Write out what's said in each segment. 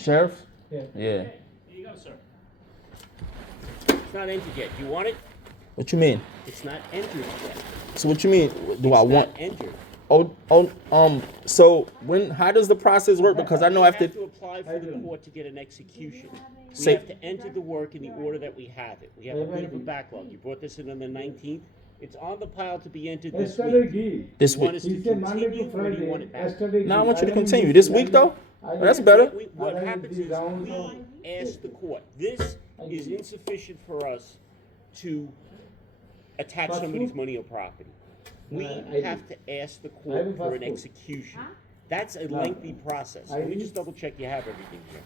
Sheriff? Yeah. Yeah. Here you go, sir. It's not entered yet. Do you want it? What you mean? It's not entered yet. So what you mean? Do I want? Not entered. So how does the process work? Because I know We after. have to apply for the court to get an execution. We Say- have to enter the work in the order that we have it. We have a bit of a backlog. You brought this in on the 19th. It's on the pile to be entered this week. This You want week. us to He said Monday continue, to or do you Friday. want it back? Yesterday. No, I want you to continue. This week though? Oh, that's better. What happens is we ask the court. This is insufficient for us to attach somebody's money or property. We have to ask the court for an execution. That's a lengthy process. Let me just double check you have everything here.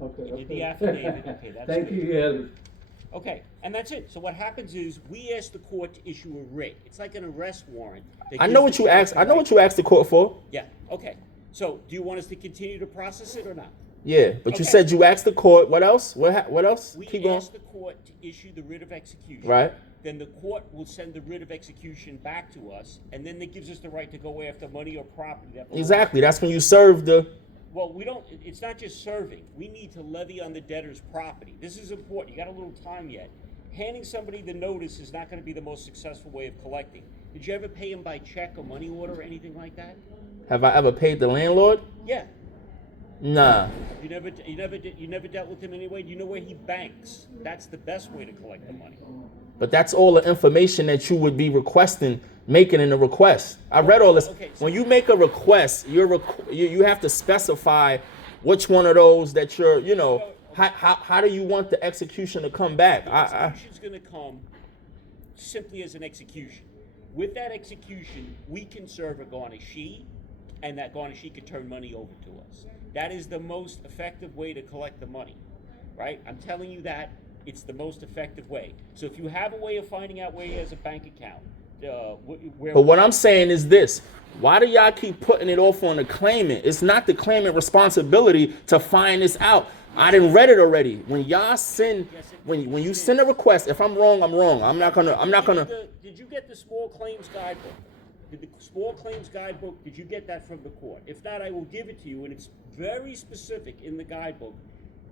Okay. The affidavit, okay, that's Thank good. you, yeah. Okay, and that's it. So what happens is we ask the court to issue a writ. It's like an arrest warrant. I know what you asked. I know what you asked the court for. Yeah, okay. So do you want us to continue to process it or not? Yeah, but you Okay. said you asked the court. What else? What else? We Keep going. ask the court to issue the writ of execution. Right. Then the court will send the writ of execution back to us, and then that gives us the right to go after money or property. That belongs. Exactly. That's when you serve the. Well, we don't. It's not just serving. We need to levy on the debtor's property. This is important. You got a little time yet. Handing somebody the notice is not going to be the most successful way of collecting. Did you ever pay him by check or money order or anything like that? Have I ever paid the landlord? Yeah. Nah. You never dealt with him anyway. You know where he banks. That's the best way to collect the money. But that's all the information that you would be requesting, making in the request. I read all this. Okay, so- When you make a request, you have to specify which one of those that you're, how do you want the execution to come back? The execution's going to come simply as an execution. With that execution, we can serve a garnishee, and that garnishee can turn money over to us. That is the most effective way to collect the money, right? I'm telling you that it's the most effective way. So if you have a way of finding out where he has a bank account, But what I'm saying is this. Why do y'all keep putting it off on the claimant? It's not the claimant responsibility to find this out. I didn't read it already. When y'all send, when you send a request, if I'm wrong, I'm wrong. I'm not gonna. Did you get the small claims guidebook? Did the small claims guidebook, did you get that from the court? If not, I will give it to you, and it's very specific in the guidebook.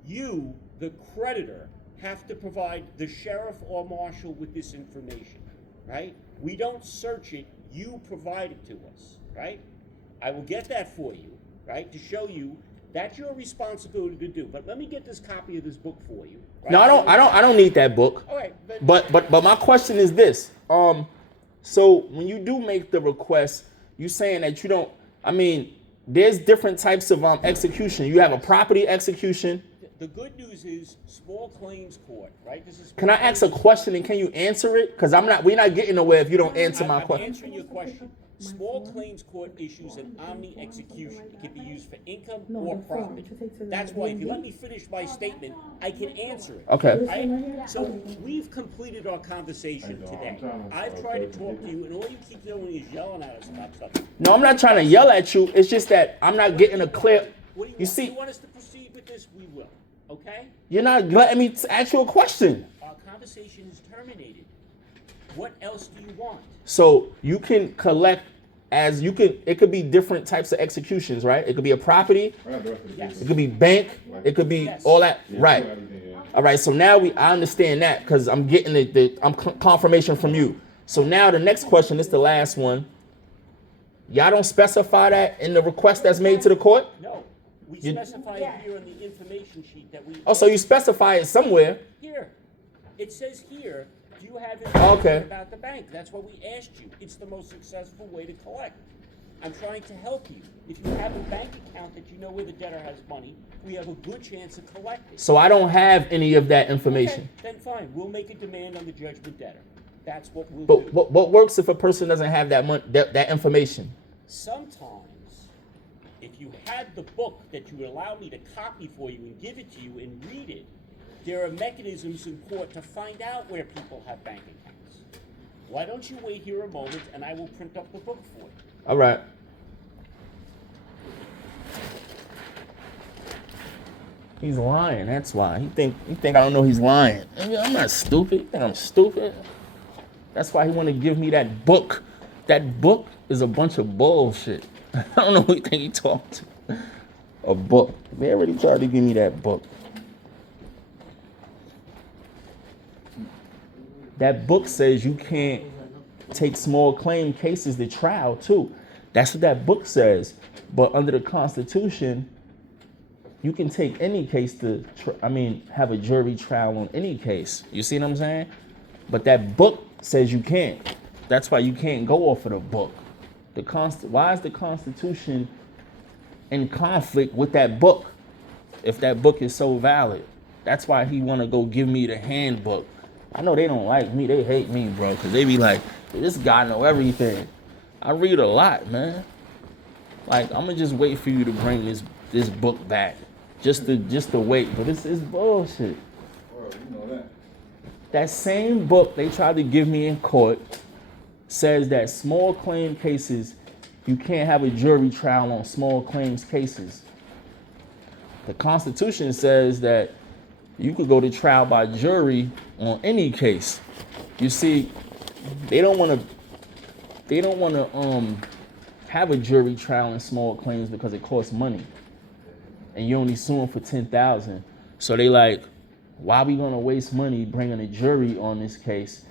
You, the creditor, have to provide the sheriff or marshal with this information, right? We don't search it, you provide it to us, right? I will get that for you, right, to show you that's your responsibility to do. But let me get this copy of this book for you. Right? No, I don't need that book. All right, But my question is this. So when you do make the request, you saying that you don't. I mean, there's different types of execution. You have a property execution. The good news is small claims court, right? This is. Can I ask a question and can you answer it? Because we're not getting nowhere if you don't answer my I'm question. answering your question. Small claims court issues an omni execution. It can be used for income or profit. That's why if you let me finish my statement, I can answer it. Okay. Right? So we've completed our conversation today. I've tried to talk to you, and all you keep doing is yelling at us about stuff. No, I'm not trying to yell at you. It's just that I'm not getting a clear. What do You see, you want us to proceed with this? We will. Okay? you're not letting me ask you a question. Our conversation is terminated. What else do you want? So you can collect it could be different types of executions, right? It could be a property, Yes. it could be bank, it could be all that, right? All right, so now I understand that because I'm getting confirmation from you. So now the next question, this is the last one. Y'all don't specify that in the request that's made to the court? No. We specify it here on the information sheet that we. Oh, so you specify it somewhere. Here. It says here, do you have Okay. information about the bank? That's what we asked you. It's the most successful way to collect. I'm trying to help you. If you have a bank account that you know where the debtor has money, we have a good chance of collecting. So I don't have any of that information. Okay, then fine. We'll make a demand on the judgment debtor. That's what we'll But do. what works if a person doesn't have that information? Sometimes, if you had the book that you would allow me to copy for you and give it to you and read it, there are mechanisms in court to find out where people have bank accounts. Why don't you wait here a moment and I will print up the book for you. All right. He's lying. That's why. He think I don't know he's lying. I'm not stupid. You think I'm stupid? That's why he want to give me that book. That book is a bunch of bullshit. I don't know who you think he talked to. A book. They already tried to give me that book. That book says you can't take small claim cases to trial too. That's what that book says. But under the Constitution, you can take any case to, have a jury trial on any case. You see what I'm saying? But that book says you can't. That's why you can't go off of the book. Why is the Constitution in conflict with that book if that book is so valid? That's why he want to go give me the handbook. I know they don't like me. They hate me, bro, because they be like, this guy know everything. I read a lot, man. Like, I'm going to just wait for you to bring this book back. Just to wait. But it's bullshit. That same book they tried to give me in court says that small claim cases, you can't have a jury trial on small claims cases. The Constitution says that you could go to trial by jury on any case. You see, they don't want to have a jury trial in small claims because it costs money, and you only sue them for $10,000. So they like, why are we gonna waste money bringing a jury on this case?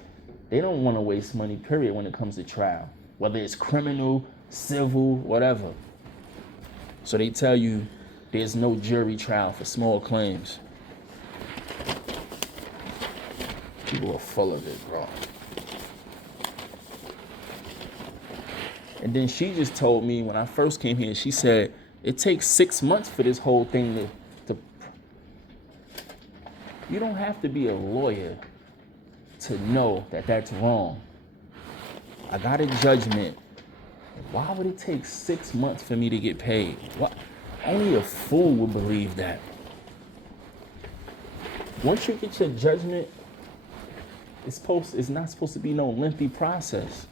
They don't want to waste money, period, when it comes to trial, whether it's criminal, civil, whatever. So they tell you there's no jury trial for small claims. People are full of it, bro. And then she just told me when I first came here, she said, it takes 6 months for this whole thing to. You don't have to be a lawyer to know that that's wrong. I got a judgment. Why would it take 6 months for me to get paid? What? Only a fool would believe that. Once you get your judgment, it's not supposed to be no lengthy process.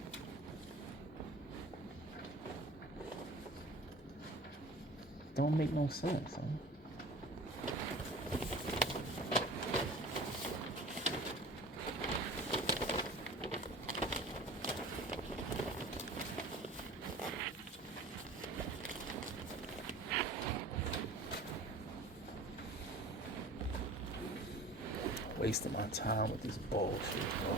Don't make no sense, huh? Wasting my time with this bullshit, bro.